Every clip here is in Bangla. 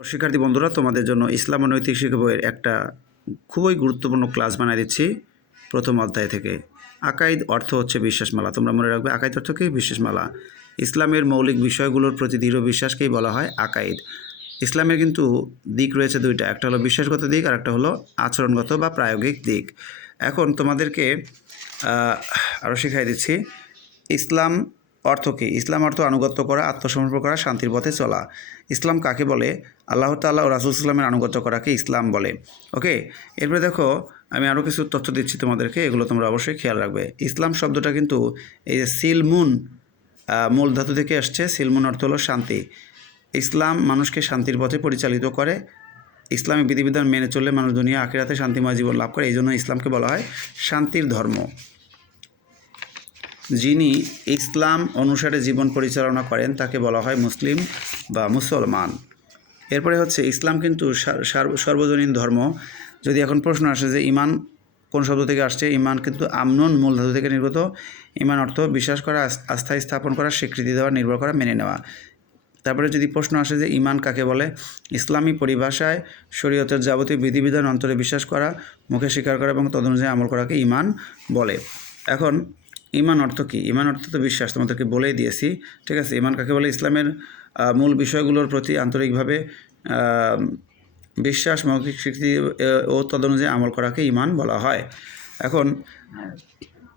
শিক্ষার্থী বন্ধুরা, তোমাদের জন্য ইসলাম নৈতিক শিক্ষা বইয়ের একটা খুবই গুরুত্বপূর্ণ ক্লাস বানিয়ে দিচ্ছি প্রথম অধ্যায় থেকে। আকাইদ অর্থ হচ্ছে বিশ্বাসমালা। তোমরা মনে রাখবে, আকাইদ অর্থ কি? বিশ্বাসমালা। ইসলামের মৌলিক বিষয়গুলোর প্রতি দৃঢ় বিশ্বাসকেই বলা হয় আকাইদ। ইসলামের কিন্তু দিক রয়েছে দুইটা, একটা হলো বিশ্বাসগত দিক আর একটা হলো আচরণগত বা প্রায়োগিক দিক। এখন তোমাদেরকে আরও শিখাই দিচ্ছি। ইসলাম অর্থ কী? ইসলাম অর্থ আনুগত্য করা, আত্মসমর্পণ করা, শান্তির পথে চলা। ইসলাম কাকে বলে? আল্লাহ তাল্লাহ ও রাসুল ইসলামের আনুগত্য করাকে ইসলাম বলে। ওকে এরপরে দেখো, আমি আরও কিছু তথ্য দিচ্ছি তোমাদেরকে, এগুলো তোমরা অবশ্যই খেয়াল রাখবে। ইসলাম শব্দটা কিন্তু এই যে সিলমুন মূল ধাতু থেকে আসছে। সিলমুন অর্থ হলো শান্তি। ইসলাম মানুষকে শান্তির পথে পরিচালিত করে। ইসলামী বিধিবিধান মেনে চললে মানুষ দুনিয়া, আখিরাতে শান্তিময় জীবন লাভ করে। এই জন্য ইসলামকে বলা হয় শান্তির ধর্ম। যিনি ইসলাম অনুসারে জীবন পরিচালনা করেন, তাকে বলা হয় মুসলিম বা মুসলমান। এরপরে হচ্ছে, ইসলাম কিন্তু সার- সার- সর্বজনীন ধর্ম। যদি এখন প্রশ্ন আসে যে ইমান কোন শব্দ থেকে আসছে, ইমান কিন্তু আমনুন মূল ধাতু থেকে নির্গত। ইমান অর্থ বিশ্বাস করা, আস- আস্থা স্থাপন করা, স্বীকৃতি দেওয়া, নির্ভর করা, মেনে নেওয়া। তারপরে যদি প্রশ্ন আসে যে ইমান কাকে বলে, ইসলামী পরিভাষায় শরীয়তের যাবতীয় বিধিবিধান অন্তরে বিশ্বাস করা, মুখে স্বীকার করা এবং তদনুযায়ী আমল করাকে ইমান বলে। এখন ইমান অর্থ কী? ইমান অর্থ তো বিশ্বাস, তোমাদেরকে বলেই দিয়েছি। ঠিক আছে? ইমান কাকে বলে? ইসলামের মূল বিষয়গুলোর প্রতি আন্তরিকভাবে বিশ্বাস, মৌখিক স্বীকৃতি ও তদনুযায়ী আমল করাকে ইমান বলা হয়। এখন,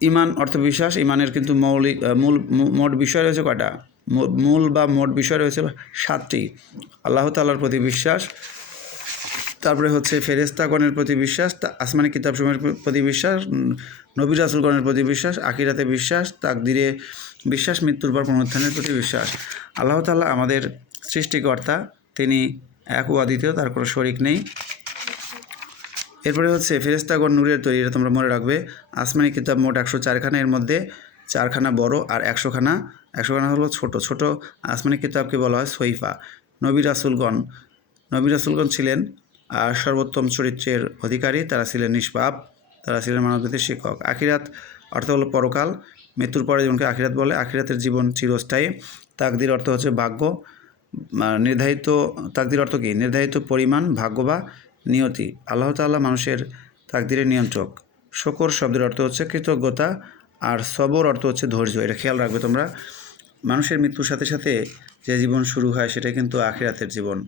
ইমান অর্থ বিশ্বাস, ইমানের কিন্তু মৌলিক মূল মোট বিষয় রয়েছে কয়টা? মূ- মূল বা মোট বিষয় রয়েছে সাতটি। আল্লাহ তাল্লার প্রতি বিশ্বাস তারপরে হচ্ছে ফেরেস্তাগণের প্রতি বিশ্বাস, তা আসমানি কিতাবসমূহের প্রতি বিশ্বাস নবী রাসুলগণের প্রতি বিশ্বাস আকিরাতে বিশ্বাস, তাকদিরে বিশ্বাস, মৃত্যুর পর পুনরুত্থানের প্রতি বিশ্বাস। আল্লাহ তাল্লাহ আমাদের সৃষ্টিকর্তা, তিনি এক ও অদ্বিতীয়, তার কোনো শরিক নেই। এরপরে হচ্ছে ফেরেস্তাগণ নূরের তৈরি, এটা তোমরা মনে রাখবে। আসমানি কিতাব মোট একশো চারখানা এর মধ্যে চারখানা বড় আর একশোখানা। একশোখানা হলো ছোট ছোট আসমানি কিতাবকে বলা হয় সৈফা নবী রাসুলগণ নবী রাসুলগণ ছিলেন সর্বোত্তম চরিত্রের অধিকারী তারা ছিলেন নিষ্পাপ, তারা ছিলেন মানবজাতির শিক্ষক। আখিরাত অর্থ হলো পরকাল, মৃত্যুর পরে জীবনকে আখিরাত বলে, আখিরাতের জীবন চিরস্থায়ী। তাকদির অর্থ হচ্ছে ভাগ্য। নির্ধারিত, তাকদির অর্থ কী? নির্ধারিত পরিমাণ, ভাগ্য বা নিয়তি। আল্লাহ তাআলা মানুষের তাকদিরের নিয়ন্ত্রক। শকর শব্দের অর্থ হচ্ছে কৃতজ্ঞতা আর সবর অর্থ হচ্ছে ধৈর্য। এটা খেয়াল রাখবে তোমরা। মানুষের মৃত্যুর সাথে সাথে যে জীবন শুরু হয় সেটা কিন্তু আখিরাতের জীবন।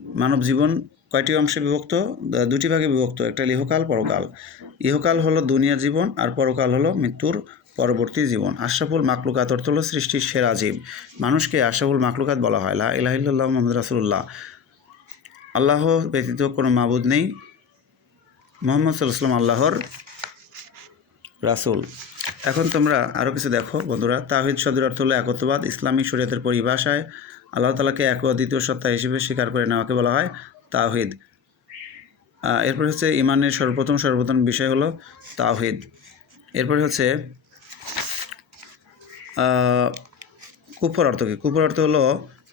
মানব জীবন কয়টি অংশে বিভক্ত? দুটি ভাগে বিভক্ত, একটা ইহকাল, পরকাল। ইহকাল হলো দুনিয়ার জীবন আর পরকাল হলো মৃত্যুর পরবর্তী জীবন। আশরাফুল মাকলুকাত অর্থ হলো সৃষ্টির সেরা জীব। মানুষকে আশরাফুল মাকলুকাত বলা হয়। লা ইলাহিল্লাহ মোহাম্মদ রাসুল্লাহ আল্লাহ ব্যতীত কোনো মাবুদ নেই। মোহাম্মদ সাল্লাম আল্লাহর রাসূল। এখন তোমরা আরও কিছু দেখো, বন্ধুরা। তাহিদ শব্দের অর্থ হলো একত্ববাদ। ইসলামী শরীয়তের পরিভাষায় আল্লাহ তালাকে এক ও দ্বিতীয় সত্তা হিসেবে স্বীকার করে নেওয়াকে বলা হয় তাহিদ এরপর হচ্ছে ইমানের সর্বপ্রথম সর্বপ্রথম বিষয় হলো তাওহিদ। এরপরে হচ্ছে কুফর অর্থ কী? কুফর অর্থ হলো,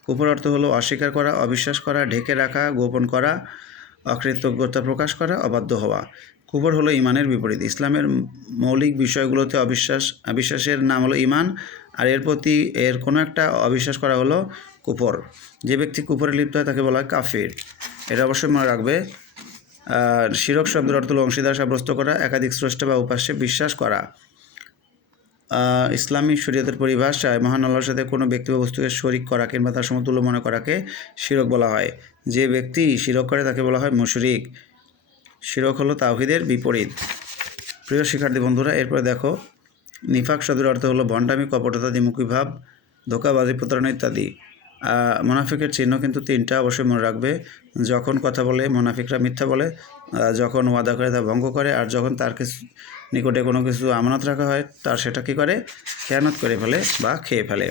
কুফর অর্থ হলো অস্বীকার করা, অবিশ্বাস করা, ঢেকে রাখা, গোপন করা, অকৃতজ্ঞতা প্রকাশ করা, অবাধ্য হওয়া। কুফর হলো ইমানের বিপরীত। ইসলামের মৌলিক বিষয়গুলোতে অবিশ্বাস, অবিশ্বাসের নাম হলো ইমান, আর এর প্রতি এর কোনো একটা অবিশ্বাস করা হলো কুফর। যে ব্যক্তি কুফরে লিপ্ত হয় তাকে বলা হয় কাফির। এটা অবশ্যই মনে রাখবে। শিরক শব্দের অর্থ হলো অংশীদার সাব্যস্ত করা, একাধিক স্রষ্টা বা উপাস্যে বিশ্বাস করা। ইসলামী শরীয়তের পরিভাষায় মহান আল্লাহর সাথে কোনো ব্যক্তি বা বস্তুকে শরিক করা কিংবা তার সমতুল্য মনে করাকে শিরক বলা হয়। যে ব্যক্তি শিরক করে তাকে বলা হয় মুশরিক। শিরক হলো তাওহিদের বিপরীত। প্রিয় শিক্ষার্থী বন্ধুরা, এরপরে দেখো, নিফাক শব্দের অর্থ হলো ভণ্ডামি কপটতা, দ্বিমুখী ভাব, ধোকাবাজি, প্রতারণা ইত্যাদি। মোনাফিকের চিহ্ন কিন্তু তিনটা অবশ্যই মনে রাখবে। যখন কথা বলে, মোনাফিকরা মিথ্যা বলে যখন ওয়াদা করে তা ভঙ্গ করে, আর যখন তার কিছু, নিকটে কোনো কিছু আমানত রাখা হয়, তার সেটা কী করে? খেয়ানত করে ফেলে বা খেয়ে ফেলে।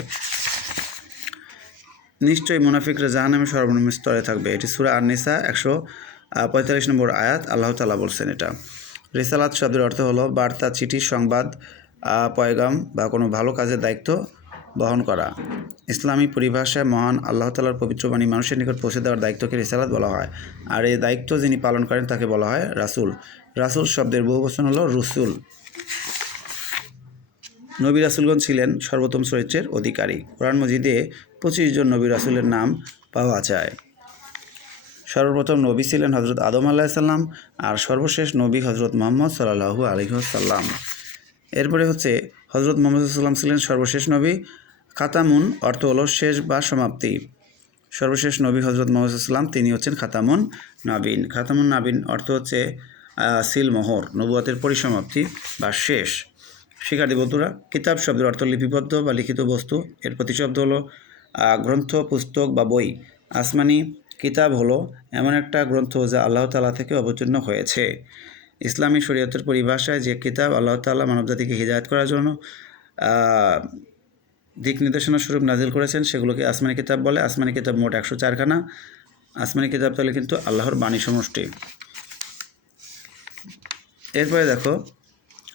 নিশ্চয়ই মুনাফিকরা জাহান্নামে সর্বনিম্ন স্তরে থাকবে। এটি সুরা আননিসা একশো পঁয়তাল্লিশ নম্বর আয়াত। আল্লাহ তালা বলছেন এটা। রিসালাত শব্দের অর্থ হলো বার্তা, চিঠি, সংবাদ পয়গাম বা কোনো ভালো কাজের দায়িত্ব বহন করা। ইসলামী পরিভাষায় মহান আল্লাহ তালার পবিত্র বাণী মানুষের নিকট পৌঁছে দেওয়ার দায়িত্বকে রিসালাত বলা হয়। আর এই দায়িত্ব যিনি পালন করেন তাকে বলা হয় রাসূল। রাসূল শব্দের বহু বচন হল রসুল। নবী রাসুলগণ ছিলেন সর্বোত্তম চরিত্রের অধিকারী। কোরআন মজিদে পঁচিশ জন নবী রাসুলের নাম পাওয়া যায়। সর্বপ্রথম নবী ছিলেন হজরত আদম আলাহিসাল্লাম আর সর্বশেষ নবী হজরত মোহাম্মদ সাল্লাহু আলহিহাসাল্লাম এরপরে হচ্ছে হজরত মোহাম্মদ সাল্লাম ছিলেন সর্বশেষ নবী খাতামুন অর্থ হলো শেষ বা সমাপ্তি। সর্বশেষ নবী হজরত মোহাম্মদ সাল্লাম তিনি হচ্ছেন খাতামুন নাবিন। খাতামুন নাবিন অর্থ হচ্ছে সিলমোহর নবুয়াতের পরিসমাপ্তি বা শেষ। শিক্ষার্থী বন্ধুরা, কিতাব শব্দের অর্থ লিপিবদ্ধ বা লিখিত বস্তু। এর প্রতিশব্দ হলো গ্রন্থ, পুস্তক বা বই। আসমানি কিতাব হলো এমন একটা গ্রন্থ যা আল্লাহ তালা থেকে অবতীর্ণ হয়েছে। ইসলামী শরীয়তের পরিভাষায় যে কিতাব আল্লাহ তাল্লাহ মানবজাতিকে হিদায়ত করার জন্য দিক নির্দেশনা স্বরূপ নাজিল করেছেন, সেগুলোকে আসমানি কিতাব বলে। আসমানি কিতাব মোট একশো চারখানা। আসমানি কিতাব তাহলে কিন্তু আল্লাহর বাণী সমষ্টি। এরপরে দেখো,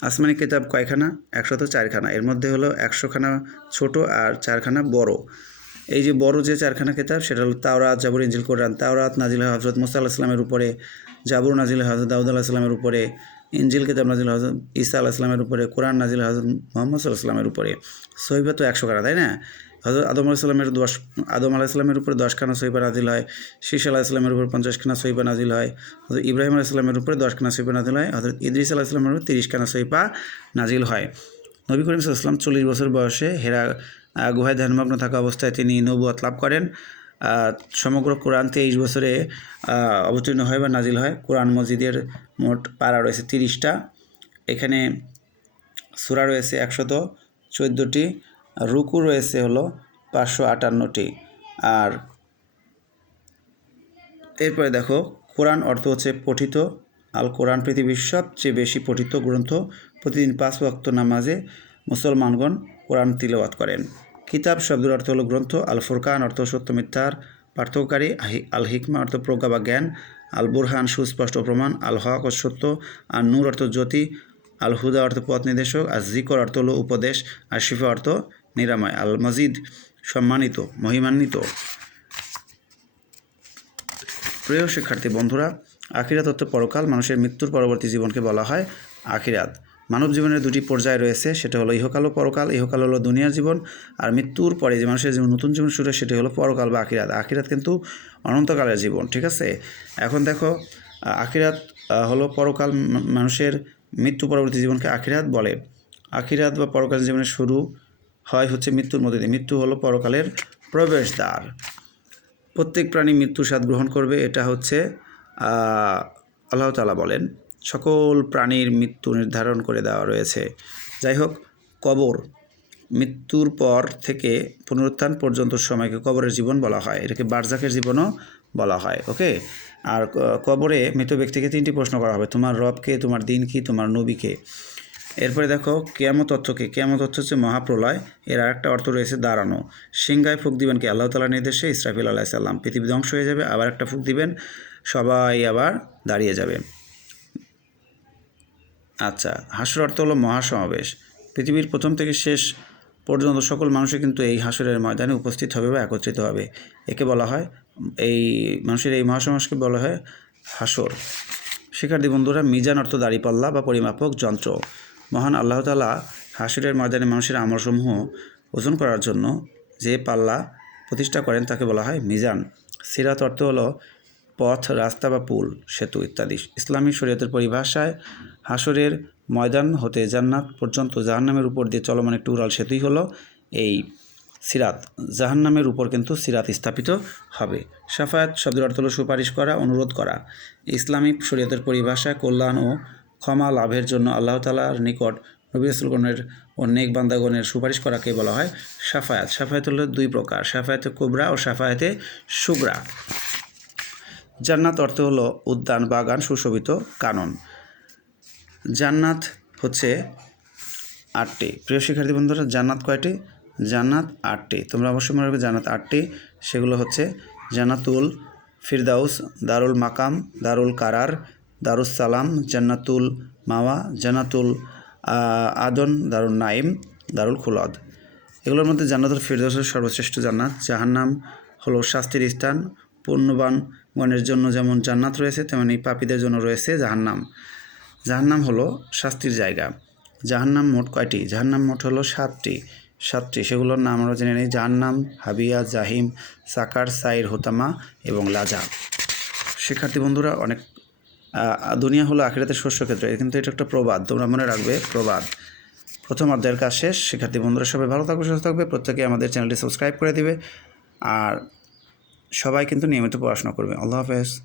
আসমানি কিতাব কয়খানা? একশত চারখানা। এর মধ্যে হলো একশোখানা ছোট আর চারখানা বড়। এই যে বড় যে চারখানা কিতাব, সেটা হলো তাওরাত, জাবর ইঞ্জিল কোরআন। তাওরাত নাজিল হজরত মুসা আল্লাহ ইসলামের উপরে, জাবর নাজিল হজরত দাউদ আল্লাহ ইসলামের উপরে ইঞ্জিল কিতাব নাজিল হজরত ঈসা আল্লাহ ইসলামের উপরে, কোরআন নাজিল হজরত মোহাম্মদ সাল্লাহ ইসলামের উপরে সহিবা তো একশো খানা, তাই না? হজরত আদম আলাইসালামের দশ, আদম আলাইসালামের উপরে দশখানা সহিবা নাজিল হয় শীষ আলাহ ইসলামের উপর পঞ্চাশখানা সহিবা নাজিল হয়, হজরত ইব্রাহিম আলাইসালামের উপরে দশখানা সহিবা নাজিল হয়, হজরত ইদ্রিস আলাহ ইসলামের উপর তিরিশখানা সহিবা নাজিল হয়। নবী করিম সাল্লাম চল্লিশ বছর বয়সে হেরা গুহায় ধ্যানমগ্ন থাকা অবস্থায় তিনি নবুয়াত লাভ করেন। সমগ্র কোরআন তেইশ বছরে অবতীর্ণ হয় বা নাজিল হয়। কোরআন মসজিদের মোট পাড়া রয়েছে তিরিশটা। এখানে সূরা রয়েছে একশত চোদ্দোটি। রুকু রয়েছে হলো পাঁচশো আটান্নটি। আর এরপরে দেখো, কোরআন অর্থ হচ্ছে পঠিত। আল কোরআন পৃথিবীর সবচেয়ে বেশি পঠিত গ্রন্থ। প্রতিদিন পাঁচ ওয়াক্ত নামাজে মুসলমানগণ কোরআন তিলাওয়াত করেন। কিতাব শব্দের অর্থ হল গ্রন্থ আল ফুরকান অর্থ সত্য মিথ্যার পার্থক্যকারী, আহি- আল হিকমা অর্থ প্রজ্ঞা বা জ্ঞান আল বুরহান সুস্পষ্ট প্রমাণ আল হক ও সত্য আর নূর অর্থ জ্যোতি আল হুদা অর্থ পথ নির্দেশক আর জিকর অর্থ হল উপদেশ আর শিফা অর্থ নিরাময় আল মজিদ সম্মানিত, মহিমান্বিত। প্রিয় শিক্ষার্থী বন্ধুরা, আখিরাত অর্থ পরকাল মানুষের মৃত্যুর পরবর্তী জীবনকে বলা হয় আখিরাত। মানব জীবনের দুটি পর্যায় রয়েছে, সেটা হলো ইহকাল ও পরকাল। ইহকাল হলো দুনিয়ার জীবন আর মৃত্যুর পরে যে মানুষের জীবন, নতুন জীবন শুরু হয়, সেটি হলো পরকাল বা আখিরাত। আখিরাত কিন্তু অনন্তকালের জীবন, ঠিক আছে? এখন দেখো আখিরাত হলো পরকাল মানুষের মৃত্যু পরবর্তী জীবনকে আখিরাত বলে। আখিরাত বা পরকাল জীবনের শুরু হয় হচ্ছে মৃত্যুর মধ্যে দিয়ে। মৃত্যু হলো পরকালের প্রবেশদ্বার। প্রত্যেক প্রাণী মৃত্যু স্বাদ গ্রহণ করবে, এটা হচ্ছে আল্লাহ তালা বলেন। সকল প্রাণীর মৃত্যু নির্ধারণ করে দেওয়া রয়েছে। যাই হোক কবর মৃত্যুর পর থেকে পুনরুত্থান পর্যন্ত সময়কে কবরের জীবন বলা হয়। এটাকে বারজাকের জীবনও বলা হয়, ওকে? আর কবরে মৃত ব্যক্তিকে তিনটি প্রশ্ন করা হবে। তোমার রবকে, তোমার দিন কি তোমার নবীকে। এরপরে দেখো কেয়ামত অর্থকে কেয়ামত অর্থ হচ্ছে মহাপ্রলয়। এর আরেকটা অর্থ রয়েছে দাঁড়ানো। সিংহায় ফুক দিবেন কি? আল্লাহ তালার নির্দেশে ইসরাফিল আলাহ সাল্লাম পৃথিবী ধ্বংস হয়ে যাবে, আবার একটা ফুক দিবেন, সবাই আবার দাঁড়িয়ে যাবে। আচ্ছা হাসর অর্থ হলো মহাসমাবেশ। পৃথিবীর প্রথম থেকে শেষ পর্যন্ত সকল মানুষই কিন্তু এই হাসরের ময়দানে উপস্থিত হবে বা একত্রিত হবে। একে বলা হয়, এই মানুষের এই মহাসমাবেশকে বলা হয় হাসর। শিক্ষার্থী বন্ধুরা, মিজান অর্থ দাড়িপাল্লা বা পরিমাপক যন্ত্র। মহান আল্লাহ তালা হাসিরের ময়দানে মানুষের আমলসমূহ ওজন করার জন্য যে পাল্লা প্রতিষ্ঠা করেন তাকে বলা হয় মিজান। সিরাত অর্থ হলো পথ, রাস্তা বা পুল, সেতু ইত্যাদি। ইসলামী শরীয়তের পরিভাষায় হাসরের ময়দান হতে জান্নাত পর্যন্ত জাহান্নামের উপর দিয়ে চলমান একটি উড়াল সেতুই হলো এই সিরাত। জাহান্নামের উপর কিন্তু সিরাত স্থাপিত হবে। সাফায়াত শব্দের অর্থ হলো সুপারিশ করা, অনুরোধ করা। ইসলামী শরীয়তের পরিভাষায় কল্যাণ ও ক্ষমা লাভের জন্য আল্লাহ তালার নিকট নবী রসুলগণের ও নেক বান্দাগণের সুপারিশ করাকে বলা হয় সাফায়াত। সাফায়াত হলো দুই প্রকার, সাফায়াতে কোবরা ও সাফায়াতে সুগ্রা জান্নাত অর্থ হলো উদ্যান, বাগান, সুশোভিত কানন। জান্নাত হচ্ছে আটটি। প্রিয় শিক্ষার্থী বন্ধুরা, জান্নাত কয়টি? জান্নাত আটটি। তোমরা অবশ্যই মনে রাখবে জান্নাত আটটি। সেগুলো হচ্ছে জান্নাতুল ফিরদাউস, দারুল মাকাম, দারুল কারার, দারুস সালাম, জান্নাতুল মাওয়া, জান্নাতুল আদন, দারুল নাইম দারুল খুলদ। এগুলোর মধ্যে জান্নাতুল ফিরদাউসের সর্বশ্রেষ্ঠ জান্নাত। জাহান্নাম হলো শাস্তির স্থান, পুণ্যবান গণের জন্য যেমন জান্নাত রয়েছে, তেমনি পাপীদের জন্য রয়েছে জাহান্নাম। জাহান্নাম হলো শাস্তির জায়গা। জাহান্নাম মোট কয়টি? জাহান্নাম মোট হলো সাতটি। সাতটি, সেগুলোর নাম আমরা জেনে নিই। জাহান্নাম, হাবিয়া, জাহিম, সাকার, সাইর, হোতামা এবং লাজা। শিক্ষার্থী বন্ধুরা, অনেক দুনিয়া হলো আখিরাতের শস্য ক্ষেত্র। কিন্তু এটা একটা প্রবাদ। তোমরা মনে রাখবে, প্রবাদ। প্রথম অধ্যায়ের কাজ শেষ। শিক্ষার্থী বন্ধুরা, সবাই ভালো থাকবে, সুস্থ থাকবে। প্রত্যেকে আমাদের চ্যানেলটি সাবস্ক্রাইব করে দিবে। আর সবাই কিন্তু নিয়মিত পড়াশোনা করবে। আল্লাহ হাফেজ।